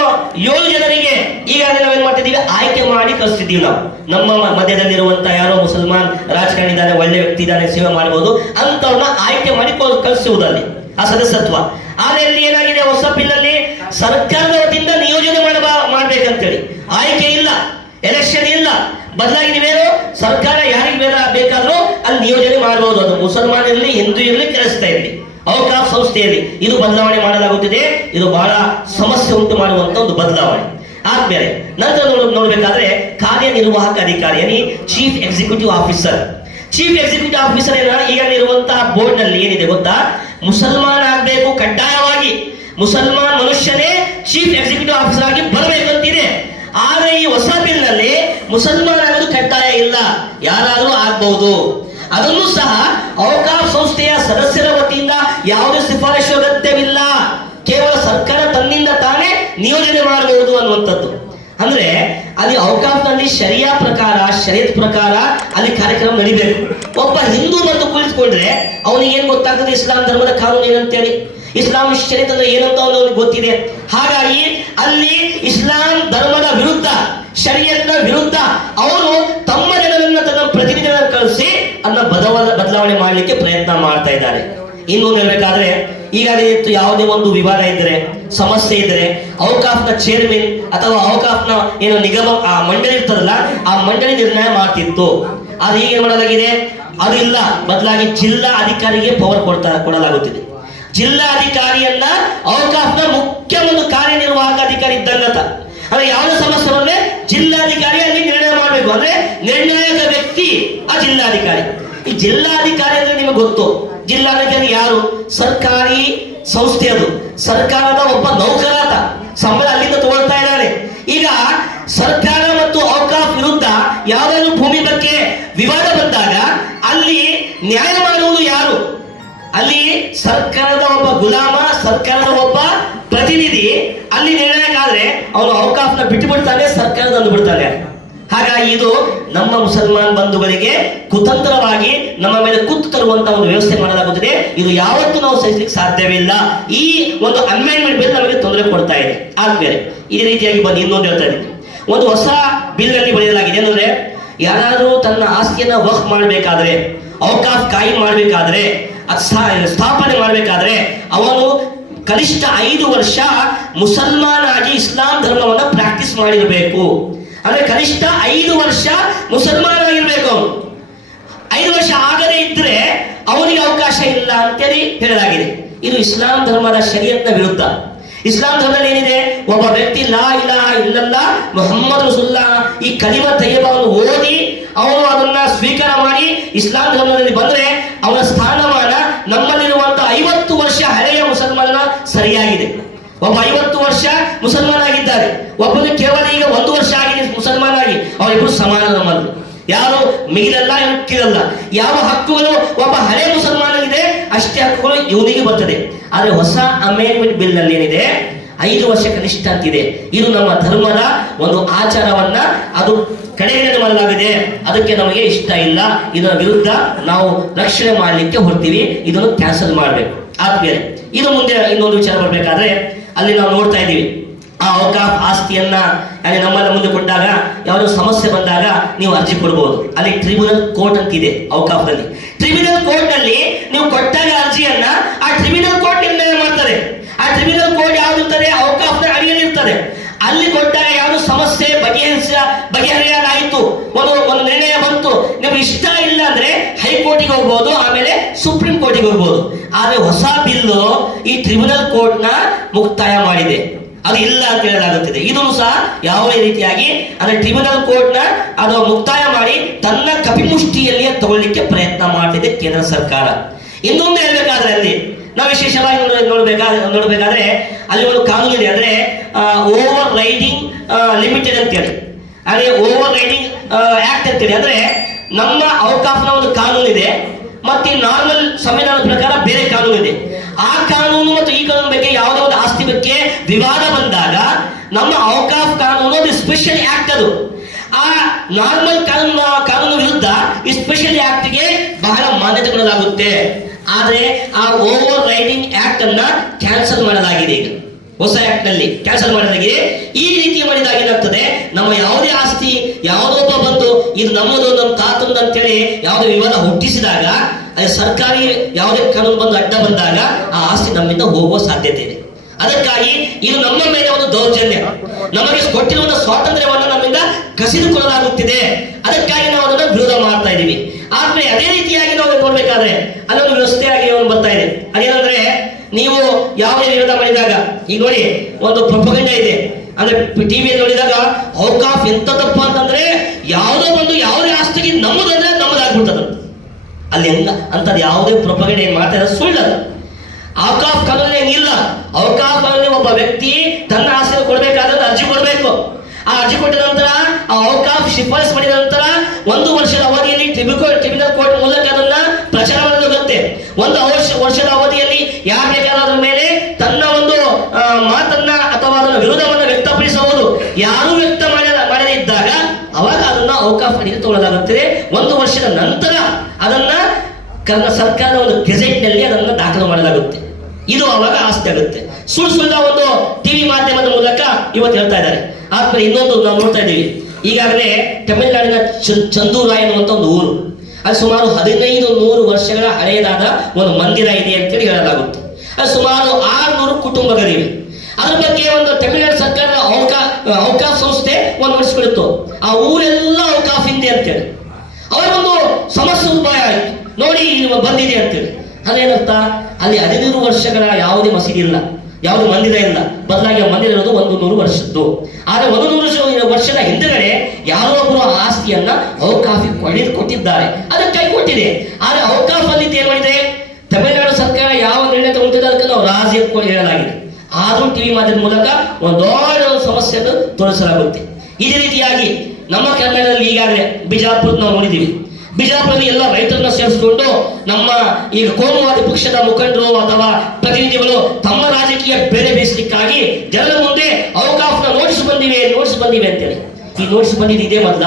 7 ಜನರಿಗೆ ಈಗಾಗಲೇ ನಾವೇನ್ ಮಾಡ್ತಿದ್ದೀವಿ, ಆಯ್ಕೆ ಮಾಡಿ ಕಳಿಸ್ತಿದ್ದೀವಿ. ನಾವು ನಮ್ಮ ಮಧ್ಯದಲ್ಲಿರುವಂತ ಯಾರೋ ಮುಸಲ್ಮಾನ್ ರಾಜಕಾರಣಿ ಇದ್ದಾನೆ, ಒಳ್ಳೆ ವ್ಯಕ್ತಿ ಇದ್ದಾನೆ, ಸೇವೆ ಮಾಡಬಹುದು ಅಂತವ್ರನ್ನ ಆಯ್ಕೆ ಮಾಡಿ ಕಳಿಸುವುದಲ್ಲಿ ಆ ಸದಸ್ಯತ್ವ. ಆದ್ರೆ ಇಲ್ಲಿ ಏನಾಗಿದೆ, ಹೊಸ ಬಿಲ್ಲಲ್ಲಿ ಸರ್ಕಾರದ ವತಿಯಿಂದ ನಿಯೋಜನೆ ಮಾಡ್ಬೇಕಂತೇಳಿ ಆಯ್ಕೆ ಇಲ್ಲ, ಎಲೆಕ್ಷನ್ ಇಲ್ಲ. ಬದಲಾಗಿ ನೀವೇನು ಸರ್ಕಾರ ಯಾರಿಗೆ ಬೇಕಾದ್ರೂ ಅಲ್ಲಿ ನಿಯೋಜನೆ ಮಾಡಬಹುದು. ಅದು ಮುಸಲ್ಮಾನ್ ಇರಲಿ, ಹಿಂದೂ ಇರಲಿ, ಕ್ರೈಸ್ತ ಇರಲಿ, ಔಕಾಫ್ ಸಂಸ್ಥೆಯಲ್ಲಿ ಇದು ಬದಲಾವಣೆ ಮಾಡಲಾಗುತ್ತಿದೆ. ಇದು ಬಹಳ ಸಮಸ್ಯೆ ಉಂಟು ಮಾಡುವಂತ ಒಂದು ಬದಲಾವಣೆ. ಆದ್ಮೇಲೆ ನಂತರ ನೋಡ್ಬೇಕಾದ್ರೆ ಕಾರ್ಯನಿರ್ವಾಹಕ ಅಧಿಕಾರಿ, yani chief executive officer. Chief executive officer ಈಗಿರುವಂತಹ ಬೋರ್ಡ್ ನಲ್ಲಿ ಏನಿದೆ ಗೊತ್ತಾ, ಮುಸಲ್ಮಾನ್ ಆಗ್ಬೇಕು ಕಡ್ಡಾಯವಾಗಿ, ಮುಸಲ್ಮಾನ್ ಮನುಷ್ಯನೇ ಚೀಫ್ ಎಕ್ಸಿಕ್ಯೂಟಿವ್ ಆಫೀಸರ್ ಆಗಿ ಬರಬೇಕಂತಿದೆ. ಆದ್ರೆ ಈ ಹೊಸ ಬಿಲ್ ನಲ್ಲಿ ಮುಸಲ್ಮಾನ್ ಆಗೋದು ಕಡ್ಡಾಯ ಇಲ್ಲ, ಯಾರಾದ್ರೂ ಆಗ್ಬಹುದು. ಅದನ್ನು ಸಹ ಔಕಾಫ್ ಸಂಸ್ಥೆಯ ಸದಸ್ಯರ ವತಿಯಿಂದ ಯಾವುದೇ ಶಿಫಾರಸು ಅಗತ್ಯವಿಲ್ಲ, ಕೇವಲ ಸರ್ಕಾರ ತನ್ನಿಂದ ತಾನೇ ನಿಯೋಜನೆ ಮಾಡಬಹುದು ಅನ್ನುವಂಥದ್ದು. ಅಂದ್ರೆ ಅಲ್ಲಿ ಔಕಾಫ್ ನಲ್ಲಿ ಶರಿಯತ್ ಪ್ರಕಾರ ಅಲ್ಲಿ ಕಾರ್ಯಕ್ರಮ ನಡಿಬೇಕು. ಒಬ್ಬ ಹಿಂದೂ ಬಂದು ಕುಳಿತುಕೊಂಡ್ರೆ ಅವನಿಗೆ ಏನ್ ಗೊತ್ತಾಗ್ತದೆ, ಇಸ್ಲಾಂ ಧರ್ಮದ ಕಾನೂನು ಏನಂತೇಳಿ, ಇಸ್ಲಾಂ ಶರೀಅತ್ ಅಂದ್ರೆ ಏನಂತ ಅವನಿಗೆ ಗೊತ್ತಿದೆ. ಹಾಗಾಗಿ ಅಲ್ಲಿ ಇಸ್ಲಾಂ ಧರ್ಮದ ವಿರುದ್ಧ, ಶರೀಅತ್ನ ವಿರುದ್ಧ ಅವರು ತಮ್ಮ ಜನರನ್ನ ತನ್ನ ಪ್ರತಿನಿಧಿಗಳನ್ನು ಕಳಿಸಿ ಅದನ್ನ ಬದಲಾವಣೆ ಮಾಡಲಿಕ್ಕೆ ಪ್ರಯತ್ನ ಮಾಡ್ತಾ ಇದ್ದಾರೆ. ಇನ್ನು ಹೇಳ್ಬೇಕಾದ್ರೆ ಈಗಾಗಲೇ ಯಾವುದೇ ಒಂದು ವಿವಾದ ಇದ್ರೆ, ಸಮಸ್ಯೆ ಇದ್ರೆ ಔಕಾಫ್ನ ಚೇರ್ಮನ್ ಅಥವಾ ಔಕಾಫ್ನ ಏನು ನಿಗಮ ಆ ಮಂಡಳಿ ಇರ್ತದಲ್ಲ, ಆ ಮಂಡಳಿ ನಿರ್ಣಯ ಮಾಡ್ತಿತ್ತು. ಆದ್ರೆ ಈಗ ಏನ್ ಮಾಡಲಾಗಿದೆ, ಅದು ಇಲ್ಲ. ಬದಲಾಗಿ ಜಿಲ್ಲಾ ಅಧಿಕಾರಿಗೆ ಪವರ್ ಕೊಡಲಾಗುತ್ತಿದೆ. ಜಿಲ್ಲಾ ಅಧಿಕಾರಿಯನ್ನ ಔಕಾಫ್ನ ಮುಖ್ಯ ಒಂದು ಕಾರ್ಯನಿರ್ವಾಹಕ ಅಧಿಕಾರಿ ಇದ್ದಂಗತ. ಅಂದ್ರೆ ಯಾವುದೇ ಸಮಸ್ಯೆ ಬಂದ್ರೆ ಜಿಲ್ಲಾಧಿಕಾರಿ ಅಲ್ಲಿ ನಿರ್ಣಯ ಮಾಡಬೇಕು. ಅಂದ್ರೆ ನಿರ್ಣಾಯಕ ವ್ಯಕ್ತಿ ಆ ಜಿಲ್ಲಾಧಿಕಾರಿ. ಈ ಜಿಲ್ಲಾಧಿಕಾರಿ ಅಂದ್ರೆ ನಿಮಗೆ ಗೊತ್ತು, ಜಿಲ್ಲಾಧಿಕಾರಿ ಯಾರು, ಸರ್ಕಾರಿ ಸಂಸ್ಥೆ, ಅದು ಸರ್ಕಾರದ ಒಬ್ಬ ನೌಕರಾತ, ಸಂಬಳ ಅಲ್ಲಿಂದ ತಗೊಳ್ತಾ ಇದ್ದಾನೆ. ಈಗ ಸರ್ಕಾರ ಮತ್ತು ಔಕಾಫ್ ವಿರುದ್ಧ ಯಾವುದಾದ್ರೂ ಭೂಮಿ ಬಗ್ಗೆ ವಿವಾದ ಬಂದಾಗ ಅಲ್ಲಿ ನ್ಯಾಯ ಮಾಡುವುದು ಯಾರು? ಅಲ್ಲಿ ಸರ್ಕಾರದ ಒಬ್ಬ ಗುಲಾಮ, ಸರ್ಕಾರದ ಒಬ್ಬ ಪ್ರತಿನಿಧಿ ಅಲ್ಲಿ ನಿರ್ಣಯಕ್ಕಾದ್ರೆ ಅವನು ಔಕಾಫ್ನ ಬಿಟ್ಟು ಬಿಡ್ತಾನೆ, ಸರ್ಕಾರದ ಬಿಡ್ತಾನೆ. ಹಾಗಾಗಿ ಇದು ನಮ್ಮ ಮುಸಲ್ಮಾನ್ ಬಂಧುಗಳಿಗೆ ಕುತಂತ್ರವಾಗಿ ನಮ್ಮ ಮೇಲೆ ಕುತ್ತು ತರುವಂತಹ ಒಂದು ವ್ಯವಸ್ಥೆ ಮಾಡಲಾಗುತ್ತದೆ. ಇದು ಯಾವತ್ತೂ ನಾವು ಸಹಿಸಲಿಕ್ಕೆ ಸಾಧ್ಯವಿಲ್ಲ. ಈ ಒಂದು ಅಮೆಂಡ್ಮೆಂಟ್ ಬಿಲ್ ನಮಗೆ ತೊಂದರೆ ಕೊಡ್ತಾ ಇದೆ. ಆದ್ಮೇಲೆ ಈ ರೀತಿಯಾಗಿ ಬಂದು ಇನ್ನೊಂದು ಹೇಳ್ತಾ ಇದ್ದೀನಿ, ಒಂದು ಹೊಸ ಬಿಲ್ ನಲ್ಲಿ ಬರೆಯಲಾಗಿದೆ. ಏನಂದ್ರೆ ಯಾರಾದ್ರೂ ತನ್ನ ಆಸ್ತಿಯನ್ನ ವಕ್ಫ್ ಮಾಡಬೇಕಾದ್ರೆ, ಔಕಾಫ್ ಕಾಯಿಮ್ ಮಾಡಬೇಕಾದ್ರೆ, ಸ್ಥಾಪನೆ ಮಾಡಬೇಕಾದ್ರೆ ಅವನು ಕನಿಷ್ಠ 5 ವರ್ಷ ಮುಸಲ್ಮಾನ್ ಆಗಿ ಇಸ್ಲಾಂ ಧರ್ಮವನ್ನ ಪ್ರಾಕ್ಟೀಸ್ ಮಾಡಿರಬೇಕು. ಅಂದ್ರೆ ಕನಿಷ್ಠ 5 ವರ್ಷ ಮುಸಲ್ಮಾನ್ ಆಗಿರ್ಬೇಕು. ಅವನು 5 ವರ್ಷ ಆಗದೇ ಇದ್ರೆ ಅವನಿಗೆ ಅವಕಾಶ ಇಲ್ಲ ಅಂತೇಳಿ ಹೇಳಲಾಗಿದೆ. ಇದು ಇಸ್ಲಾಂ ಧರ್ಮದ ಶರೀಅತ್ನ ವಿರುದ್ಧ. ಇಸ್ಲಾಂ ಧರ್ಮದಲ್ಲಿ ಏನಿದೆ, ಒಬ್ಬ ವ್ಯಕ್ತಿ ಲಾ ಇಲಾಹ ಇಲ್ಲಲ್ಲಾಹ್ ಮುಹಮ್ಮದ್ ರಸೂಲುಲ್ಲಾಹ್ ಈ ಕಲಿಮಾ ತಯ್ಯಿಬವನ್ನು ಓದಿ ಅವನು ಅದನ್ನ ಸ್ವೀಕಾರ ಮಾಡಿ ಇಸ್ಲಾಂ ಧರ್ಮದಲ್ಲಿ ಬಂದ್ರೆ ಅವನ ಸ್ಥಾನಮಾನ ನಮ್ಮಲ್ಲಿರುವಂತಹ 50 ವರ್ಷ ಹಳೆಯ ಮುಸಲ್ಮಾನನ ಸರಿಯಾಗಿದೆ. ಒಬ್ಬ 50 ವರ್ಷ ಮುಸಲ್ಮಾನ್ ಆಗಿದ್ದಾರೆ, ಒಬ್ಬನು ಕೇವಲ ಈಗ 1 ವರ್ಷ ಆಗಿದೆ ಮುಸಲ್ಮಾನ್ ಆಗಿ, ಅವರಿಬ್ಬರು ಸಮಾನ ನಮ್ಮಲ್ಲಿ. ಯಾರು ಮಿಗಿಲಲ್ಲ, ಕೀಳಲ್ಲ. ಯಾವ ಹಕ್ಕುಗಳು ಒಬ್ಬ ಹಳೆ ಮುಸಲ್ಮಾನನಿದೆ ಅಷ್ಟೇ ಹಕ್ಕುಗಳು ಇವನಿಗೆ ಬರ್ತದೆ. ಆದ್ರೆ ಹೊಸ ಅಮೆಂಡ್ಮೆಂಟ್ ಬಿಲ್ ನಲ್ಲಿ ಏನಿದೆ, 5 ವರ್ಷ ಕನಿಷ್ಠ ಅಂತಿದೆ. ಇದು ನಮ್ಮ ಧರ್ಮದ ಒಂದು ಆಚಾರವನ್ನ ಅದು ಕಡೆಗಣನೆ ಮಾಡಲಾಗಿದೆ. ಅದಕ್ಕೆ ನಮಗೆ ಇಷ್ಟ ಇಲ್ಲ. ಇದರ ವಿರುದ್ಧ ನಾವು ರಕ್ಷಣೆ ಮಾಡಲಿಕ್ಕೆ ಹೊರಡ್ತೀವಿ. ಇದನ್ನು ಕ್ಯಾನ್ಸಲ್ ಮಾಡಬೇಕು. ಆದ್ಮೇಲೆ ಇದು ಮುಂದೆ ಇನ್ನೊಂದು ವಿಚಾರ ಬರಬೇಕಾದ್ರೆ ಅಲ್ಲಿ ನಾವು ನೋಡ್ತಾ ಇದ್ದೀವಿ, ಆ ಔಕಾಫ್ ಆಸ್ತಿಯನ್ನ ಅಲ್ಲಿ ನಮ್ಮನ್ನ ಮುಂದೆ ಕೊಂಡಾಗ ಯಾವುದೋ ಸಮಸ್ಯೆ ಬಂದಾಗ ನೀವು ಅರ್ಜಿ ಕೊಡಬಹುದು. ಅಲ್ಲಿ ಟ್ರಿಬ್ಯುನಲ್ ಕೋರ್ಟ್ ಅಂತಿದೆ ಔಕಾಫ್ ನಲ್ಲಿ. ಟ್ರಿಬ್ಯುನಲ್ ಕೋರ್ಟ್ ನಲ್ಲಿ ನೀವು ಕೊಟ್ಟಾಗ ಅರ್ಜಿಯನ್ನ ಆ ಟ್ರಿಬ್ಯುನಲ್ ಕೋರ್ಟ್ ನಿರ್ಣಯ ಮಾಡ್ತಾರೆ. ಆ ಟ್ರಿಬ್ಯುನಲ್ ಕೋರ್ಟ್ ಯಾವ್ದು ಇರ್ತದೆ, ಇರ್ತದೆ. ಅಲ್ಲಿ ಕೊಟ್ಟಾಗ ಯಾವುದು ಸಮಸ್ಯೆ ಬಗೆಹರಿಯಾಗಾಯಿತು, ಒಂದು ನಿರ್ಣಯ ಬಂತು, ನಿಮ್ಗೆ ಇಷ್ಟ ಇಲ್ಲ ಅಂದ್ರೆ ಹೈಕೋರ್ಟಿಗೆ ಹೋಗ್ಬೋದು, ಆಮೇಲೆ ಸುಪ್ರೀಂ ಕೋರ್ಟಿಗೆ ಹೋಗ್ಬೋದು. ಆದ್ರೆ ಹೊಸ ಬಿಲ್ಲು ಈ ಟ್ರಿಬ್ಯುನಲ್ ಕೋರ್ಟ್ ನ ಮುಕ್ತಾಯ ಮಾಡಿದೆ, ಅದು ಇಲ್ಲ ಅಂತ ಹೇಳಲಾಗುತ್ತಿದೆ. ಇದನ್ನು ಸಹ ಯಾವುದೇ ರೀತಿಯಾಗಿ ಅಂದ್ರೆ ಟ್ರಿಬ್ಯುನಲ್ ಕೋರ್ಟ್ ನ ಅದು ಮುಕ್ತಾಯ ಮಾಡಿ ತನ್ನ ಕಪಿಮುಷ್ಟಿಯಲ್ಲಿಯೇ ತಗೊಳ್ಳಿಕ್ಕೆ ಪ್ರಯತ್ನ ಮಾಡ್ತಿದೆ ಕೇಂದ್ರ ಸರ್ಕಾರ. ಇನ್ನೊಂದು ಹೇಳ್ಬೇಕಾದ್ರೆ ಅಲ್ಲಿ ನಾವು ವಿಶೇಷವಾಗಿ ನೋಡ್ಬೇಕಾದ್ರೆ ಅಲ್ಲಿ ಒಂದು ಕಾನೂನು ಇದೆ, ಅಂದ್ರೆ ಓವರ್ ರೈಡಿಂಗ್ ಲಿಮಿಟೆಡ್ ಅಂತೇಳಿ, ಅದೇ ಓವರ್ ರೈಡಿಂಗ್ ಆಕ್ಟ್ ಅಂತೇಳಿ. ಅಂದ್ರೆ ನಮ್ಮ ಔಕಾಫ್ನ ಒಂದು ಕಾನೂನು ಇದೆ, ಮತ್ತೆ ನಾರ್ಮಲ್ ಸಂವಿಧಾನದ ಪ್ರಕಾರ ಬೇರೆ ಕಾನೂನು ಇದೆ. ಆ ಕಾನೂನು ಮತ್ತು ಈ ಕಾನೂನು ಬಗ್ಗೆ ಯಾವುದೇ ಒಂದು ಆಸ್ತಿ ಬಗ್ಗೆ ವಿವಾದ ಬಂದಾಗ ನಮ್ಮ ಔಕಾಫ್ ಕಾನೂನು ಒಂದು ಸ್ಪೆಷಲ್ ಆಕ್ಟ್, ಅದು ಆ ನಾರ್ಮಲ್ ಕಾನೂನು ವಿರುದ್ಧ ಈ ಸ್ಪೆಷಲ್ ಆಕ್ಟ್ಗೆ ಬಹಳ ಮಾನ್ಯತೆ ಕೊಡಲಾಗುತ್ತೆ. ಆದ್ರೆ ಆ ಓವರ್ ರೈಡಿಂಗ್ ಆಕ್ಟ್ ಅನ್ನ ಕ್ಯಾನ್ಸಲ್ ಮಾಡಲಾಗಿದೆ. ಈಗ ಹೊಸ ಆಕ್ಟ್ ನಲ್ಲಿ ಕ್ಯಾನ್ಸಲ್ ಮಾಡಲಾಗಿದೆ. ಈ ರೀತಿ ಮಾಡಿದಾಗ ಏನಾಗ್ತದೆ, ನಮ್ಮ ಯಾವುದೇ ಆಸ್ತಿ ಯಾವುದೊಬ್ಬ ಬಂದು ಇದು ನಮ್ಮದು ನಮ್ಮ ತಾತಂದು ಅಂತೇಳಿ ಯಾವುದೇ ವಿವಾದ ಹುಟ್ಟಿಸಿದಾಗ, ಸರ್ಕಾರಿ ಯಾವುದೇ ಕಾನೂನು ಬಂದು ಅಡ್ಡ ಬಂದಾಗ ಆ ಆಸ್ತಿ ನಮ್ಮಿಂದ ಹೋಗುವ ಸಾಧ್ಯತೆ ಇದೆ. ಅದಕ್ಕಾಗಿ ಇದು ನಮ್ಮ ಮೇಲೆ ಒಂದು ದೌರ್ಜನ್ಯ, ನಮಗೆ ಕೊಟ್ಟಿರುವ ಸ್ವಾತಂತ್ರ್ಯವನ್ನು ನಮ್ಮಿಂದ ಕಸಿದುಕೊಳ್ಳಲಾಗುತ್ತಿದೆ. ಅದಕ್ಕಾಗಿ ನಾವು ಅದನ್ನು ವಿರೋಧ ಮಾಡ್ತಾ ಇದ್ದೀವಿ. ಆದ್ರೆ ಅದೇ ರೀತಿಯಾಗಿ ನಾವು ನೋಡ್ಬೇಕಾದ್ರೆ ಅಲ್ಲೊಂದು ವ್ಯವಸ್ಥೆಯಾಗಿ ಬರ್ತಾ ಇದೆ. ಅದೇನಂದ್ರೆ, ನೀವು ಯಾವುದೇ ವಿರೋಧ ಮಾಡಿದಾಗ ಈಗ ನೋಡಿ ಒಂದು ಪ್ರೊಪಗಂಡ ಇದೆ, ಅಂದ್ರೆ ಟಿವಿಯಲ್ಲಿ ನೋಡಿದಾಗ ಔಕಾಫ್ ಎಂತದಪ್ಪ ಅಂತಂದ್ರೆ ಯಾವುದೋ ಒಂದು ಯಾವುದೇ ಆಸ್ತಿಗೆ ನಮ್ಮದಂದ್ರೆ ನಮ್ಮದಾಗ್ಬಿಡ್ತದ. ಅಲ್ಲಿ ಅಂತದ್ ಯಾವುದೇ ಪ್ರೊಪಗಂಡ ಏನ್ ಮಾಡ್ತಾ ಇರೋದು ಸುಳ್ಳದು. ಔಕಾಫ್ ಕಾನೂನು ಇಲ್ಲ. ಔಕಾಫ್ ಕಾನೂನು ಒಬ್ಬ ವ್ಯಕ್ತಿ ತನ್ನ ಆಸ್ತಿ ಕೊಡಬೇಕಾದ್ರೆ ಅರ್ಜಿ ಕೊಡಬೇಕು. ಆ ಅರ್ಜಿ ಕೊಟ್ಟ ನಂತರ ಆ ಔಕಾಫ್ ಶಿಫಾರಸು ಮಾಡಿದ ನಂತರ 1 ವರ್ಷದ ಅವಧಿಯಲ್ಲಿ ಟ್ರಿಬ್ಯುನಲ್ ಕೋರ್ಟ್ ಮೂಲಕ ಅದನ್ನ ಪ್ರಚಾರ ಮಾಡಲಾಗುತ್ತೆ. 1 ವರ್ಷದ ಅವಧಿಯಲ್ಲಿ ಯಾರು ಬೇಕಾದ್ರ ಮೇಲೆ ತನ್ನ ಒಂದು ಮಾತನ್ನ ಅಥವಾ ಅದನ್ನ ವಿರೋಧವನ್ನು ವ್ಯಕ್ತಪಡಿಸಬಹುದು. ಯಾರು ವ್ಯಕ್ತ ಮಾಡದೇ ಇದ್ದಾಗ ಅವಾಗ ಅದನ್ನ ಔಕಾಫ್ ಅಡಿಗೆ ತಗೊಳ್ಳಲಾಗುತ್ತದೆ. 1 ವರ್ಷದ ನಂತರ ಅದನ್ನ ಸರ್ಕಾರದ ಒಂದು ಗೆಜೆಟ್ ನಲ್ಲಿ ಅದನ್ನ ದಾಖಲು ಮಾಡಲಾಗುತ್ತೆ. ಇದು ಅವಾಗ ಆಸ್ತಿ ಆಗುತ್ತೆ. ಸುಳ್ಳ ಒಂದು ಟಿವಿ ಮಾಧ್ಯಮದ ಮೂಲಕ ಇವತ್ತು ಹೇಳ್ತಾ ಇದ್ದಾರೆ. ಆದ್ಮೇಲೆ ಇನ್ನೊಂದು ನಾವು ನೋಡ್ತಾ ಇದ್ದೀವಿ, ಈಗಾಗಲೇ ತಮಿಳುನಾಡಿನ ಚಂದೂರಾಯ ಅನ್ನುವಂಥ ಒಂದು ಊರು, ಅದು ಸುಮಾರು 1500 ವರ್ಷಗಳ ಹಳೆಯದಾದ ಒಂದು ಮಂದಿರ ಇದೆ ಅಂತೇಳಿ ಹೇಳಲಾಗುತ್ತೆ. ಅದು ಸುಮಾರು 600 ಕುಟುಂಬಗಳಿವೆ. ಅದ್ರ ಬಗ್ಗೆ ಒಂದು ತಮಿಳುನಾಡು ಸರ್ಕಾರದ ಔಕಾಫ್ ಸಂಸ್ಥೆ ಒಂದು ನಡೆಸಿಕೊಡುತ್ತು. ಆ ಊರೆಲ್ಲ ಔಕಾಫ್ ಹಿಂದೆ ಅಂತೇಳಿ ಅವರೊಂದು ಸಮಸ್ಯೆ ಉದ್ಭವ ಆಯಿತು. ನೋಡಿ ಬಂದಿದೆ ಅಂತೇಳಿ. ಅದೇನರ್ಥ, ಅಲ್ಲಿ 15 ವರ್ಷಗಳ ಯಾವುದೇ ಮಸೀದಿ ಇಲ್ಲ, ಯಾವುದೇ ಮಂದಿರ ಇಲ್ಲ. ಬದಲಾಗಿ ಮಂದಿರ ಇರೋದು 100 ವರ್ಷದ್ದು. ಆದ್ರೆ 100 ವರ್ಷದ ಹಿಂದೆಗಡೆ ಯಾರೋ ಒಬ್ಬರು ಆಸ್ತಿಯನ್ನ ಔಕಾಫಿಗೆ ಕೊಟ್ಟಿದ್ದಾರೆ, ಅದಕ್ಕಾಗಿ ಕೊಟ್ಟಿದೆ. ಆದ್ರೆ ಔಕಾಫ್ ಅಲ್ಲಿ ಏನ್ ಮಾಡಿದೆ, ತಮಿಳುನಾಡು ಸರ್ಕಾರ ಯಾವ ನಿರ್ಣಯ ತಗೊಳ್ತಿದೆ ಅದಕ್ಕೆ ನಾವು ರಾಜಿ ಹೇಳಲಾಗಿದೆ. ಆದ್ರೂ ಟಿವಿ ಮಾಧ್ಯಮದ ಮೂಲಕ ಒಂದು ದೊಡ್ಡ ಸಮಸ್ಯೆಯನ್ನು ತೋರಿಸಲಾಗುತ್ತೆ. ಇದೇ ರೀತಿಯಾಗಿ ನಮ್ಮ ಕರ್ನಾಟಕದಲ್ಲಿ ಈಗಾಗಲೇ ಬಿಜಾಪುರ ನಾವು ನೋಡಿದ್ದೀವಿ. ಬಿಜಾಪುರದಲ್ಲಿ ಎಲ್ಲ ರೈತರನ್ನ ಸೇರಿಸಿಕೊಂಡು ನಮ್ಮ ಈಗ ಕೋಮುವಾದಿ ಪಕ್ಷದ ಮುಖಂಡರು ಅಥವಾ ಪ್ರತಿನಿಧಿಗಳು ತಮ್ಮ ರಾಜಕೀಯ ಬೇರೆ ಬೀಸಲಿಕ್ಕಾಗಿ ಜನರ ಮುಂದೆ ಔಕಾಫ್ನ ನೋಟಿಸ್ ಬಂದಿವೆ ಅಂತೇಳಿ. ಈ ನೋಟಿಸ್ ಬಂದಿದೆ ಇದೇ ಮೊದಲ?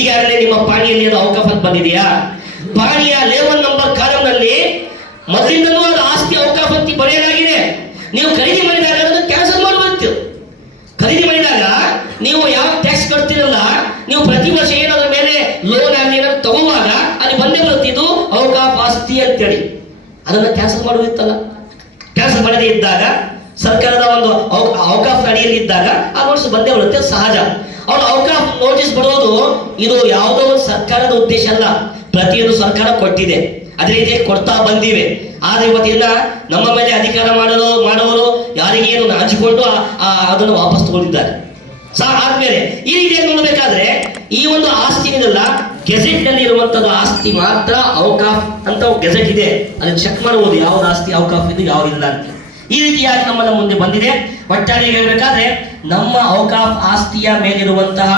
ಈಗಾಗಲೇ ನಿಮ್ಮ ಪಾಣಿಯಲ್ಲಿ ಅದು ಔಕಾಫ್ ಅಂತ ಬಂದಿದೆಯಾ? ಪಾಣಿಯ 11 ನಂಬರ್ ಕಾಲಂನಲ್ಲಿ ಮೊದಲಿಂದನೂ ಅದು ಆಸ್ತಿ ಔಕಾಫ್ ಅಂತ ಬರೆಯಲಾಗಿದೆ. ನೀವು ಖರೀದಿ ಮಾಡಿದಾಗ ಅದನ್ನು ಕ್ಯಾನ್ಸಲ್ ಮಾಡಬೇಕು. ಖರೀದಿ ಮಾಡಿದಾಗ ನೀವು ಯಾವ ಟ್ಯಾಕ್ಸ್ ಕಟ್ತಿರಲ್ಲ, ನೀವು ಪ್ರತಿ ವರ್ಷ ಏನಾದ್ರ ಮೇಲೆ ಲೋನ್ ಆಗಲಿ ಏನಾದ್ರು ತಗೋವಾಗ ಅಲ್ಲಿ ಬಂದೇ ಬರ್ತಿದ್ದು ಔಕಾಫ್ ಆಸ್ತಿ ಅಂತೇಳಿ ಅದನ್ನ ಕ್ಯಾನ್ಸಲ್ ಮಾಡುತ್ತಿತ್ತಲ್ಲ. ಕ್ಯಾನ್ಸಲ್ ಮಾಡದೇ ಇದ್ದಾಗ ಸರ್ಕಾರದ ಒಂದು ಔಕಾಫ್ ಅಡಿಯಲ್ಲಿ ಇದ್ದಾಗ ಆ ನೋಟಿಸ್ ಬಂದೇ ಬರುತ್ತೆ, ಸಹಜ. ಅವ್ರು ಔಕಾಫ್ ನೋಟಿಸ್ ಬರೋದು ಇದು ಯಾವುದೋ ಒಂದು ಸರ್ಕಾರದ ಉದ್ದೇಶ ಅಲ್ಲ, ಪ್ರತಿಯೊಂದು ಸರ್ಕಾರ ಕೊಟ್ಟಿದೆ, ಅದೇ ರೀತಿ ಕೊಡ್ತಾ ಬಂದಿವೆ. ಆದ್ರೆ ಇವತ್ತಿಲ್ಲ ನಮ್ಮ ಮೇಲೆ ಅಧಿಕಾರ ಮಾಡುವವರು ಯಾರಿಗೇನು ಹಂಚಿಕೊಂಡು ಅದನ್ನು ವಾಪಸ್ ತಗೊಂಡಿದ್ದಾರೆ. ಆದ್ಮೇಲೆ ಈ ರೀತಿ ನೋಡಬೇಕಾದ್ರೆ ಈ ಒಂದು ಆಸ್ತಿ ಇದೆಲ್ಲ ಗೆಜೆಟ್ ನಲ್ಲಿ ಇರುವಂತದ್ದು ಆಸ್ತಿ ಮಾತ್ರ ಔಕಾಫ್ ಅಂತ ಗೆಜೆಟ್ ಇದೆ, ಅದನ್ನ ಚೆಕ್ ಮಾಡಬಹುದು ಯಾವ್ದು ಆಸ್ತಿ ಔಕಾಫ್ ಇದು ಯಾವ್ದಿಲ್ಲ ಅಂತ. ಈ ರೀತಿಯಾಗಿ ನಮ್ಮನ್ನ ಮುಂದೆ ಬಂದಿದೆ. ಒಟ್ಟಾರೆ ಹೇಳ್ಬೇಕಾದ್ರೆ ನಮ್ಮ ಔಕಾಫ್ ಆಸ್ತಿಯ ಮೇಲಿರುವಂತಹ